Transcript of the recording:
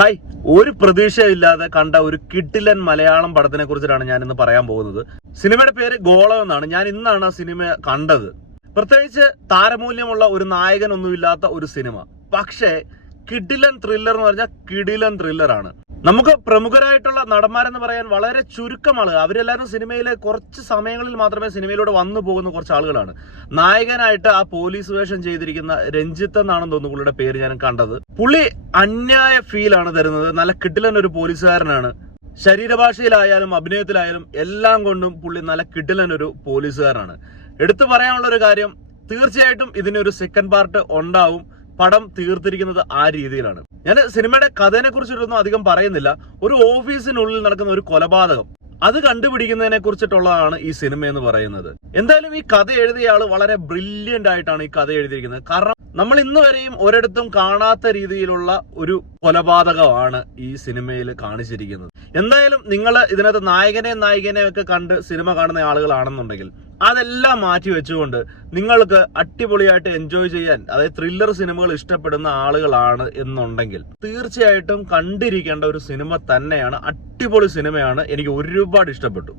Hi ഒരു പ്രതീക്ഷയില്ലാതെ കണ്ട ഒരു കിട്ടിലൻ മലയാളം പടത്തിനെ കുറിച്ചിട്ടാണ് ഞാൻ ഇന്ന് പറയാൻ പോകുന്നത്. സിനിമയുടെ പേര് ഗോളം എന്നാണ്. ഞാൻ ഇന്നാണ് ആ സിനിമ കണ്ടത്. പ്രത്യേകിച്ച് താരമൂല്യമുള്ള ഒരു നായകനൊന്നുമില്ലാത്ത ഒരു സിനിമ. പക്ഷേ കിടിലൻ ത്രില്ലർ എന്ന് പറഞ്ഞാൽ കിടിലൻ ത്രില്ലറാണ് നമുക്ക് പ്രമുഖരായിട്ടുള്ള നടന്മാരെന്ന് പറയാൻ വളരെ ചുരുക്കം ആളുകൾ അവരെല്ലാവരും സിനിമയിൽ കുറച്ച് സമയങ്ങളിൽ മാത്രമേ സിനിമയിലൂടെ വന്നു പോകുന്ന കുറച്ച് ആളുകളാണ്. നായകനായിട്ട് ആ പോലീസ് വേഷം ചെയ്തിരിക്കുന്ന രഞ്ജിത്ത് എന്നാണെന്ന് തോന്നുന്നു പുള്ളിയുടെ പേര് ഞാൻ കണ്ടത്. പുള്ളി അന്യായ ഫീൽ ആണ് തരുന്നത്. നല്ല കിട്ടിലൻ ഒരു പോലീസുകാരനാണ്. ശരീരഭാഷയിലായാലും അഭിനയത്തിലായാലും എല്ലാം കൊണ്ടും പുള്ളി നല്ല കിട്ടിലൻ ഒരു പോലീസുകാരനാണ്. എടുത്തു പറയാനുള്ള ഒരു കാര്യം തീർച്ചയായിട്ടും ഇതിനൊരു സെക്കൻഡ് പാർട്ട് ഉണ്ടാവും. പടം തീർത്തിരിക്കുന്നത് ആ രീതിയിലാണ്. ഞാൻ സിനിമയുടെ കഥയെ കുറിച്ചിട്ടൊന്നും അധികം പറയുന്നില്ല. ഒരു ഓഫീസിനുള്ളിൽ നടക്കുന്ന ഒരു കൊലപാതകം. അത് കണ്ടുപിടിക്കുന്നതിനെ കുറിച്ചിട്ടുള്ളതാണ് ഈ സിനിമ എന്ന് പറയുന്നത്. എന്തായാലും ഈ കഥ എഴുതിയ ആൾ വളരെ ബ്രില്യന്റ് ആയിട്ടാണ് ഈ കഥ എഴുതിയിരിക്കുന്നത്. കാരണം നമ്മൾ ഇന്ന് വരെയും ഒരിടത്തും കാണാത്ത രീതിയിലുള്ള ഒരു കൊലപാതകമാണ് ഈ സിനിമയിൽ കാണിച്ചിരിക്കുന്നത്. എന്തായാലും നിങ്ങൾ ഇതിനകത്ത് നായകനെയും നായികനെയും ഒക്കെ കണ്ട് സിനിമ കാണുന്ന ആളുകളാണെന്നുണ്ടെങ്കിൽ അതെല്ലാം മാറ്റി വെച്ചുകൊണ്ട് നിങ്ങൾക്ക് അടിപൊളിയായിട്ട് എൻജോയ് ചെയ്യാൻ അതായത് ത്രില്ലർ സിനിമകൾ ഇഷ്ടപ്പെടുന്ന ആളുകളാണ് എന്നുണ്ടെങ്കിൽ തീർച്ചയായിട്ടും കണ്ടിരിക്കേണ്ട ഒരു സിനിമ തന്നെയാണ് അടിപൊളി സിനിമയാണ് എനിക്ക് ഒരുപാട് ഇഷ്ടപ്പെട്ടു.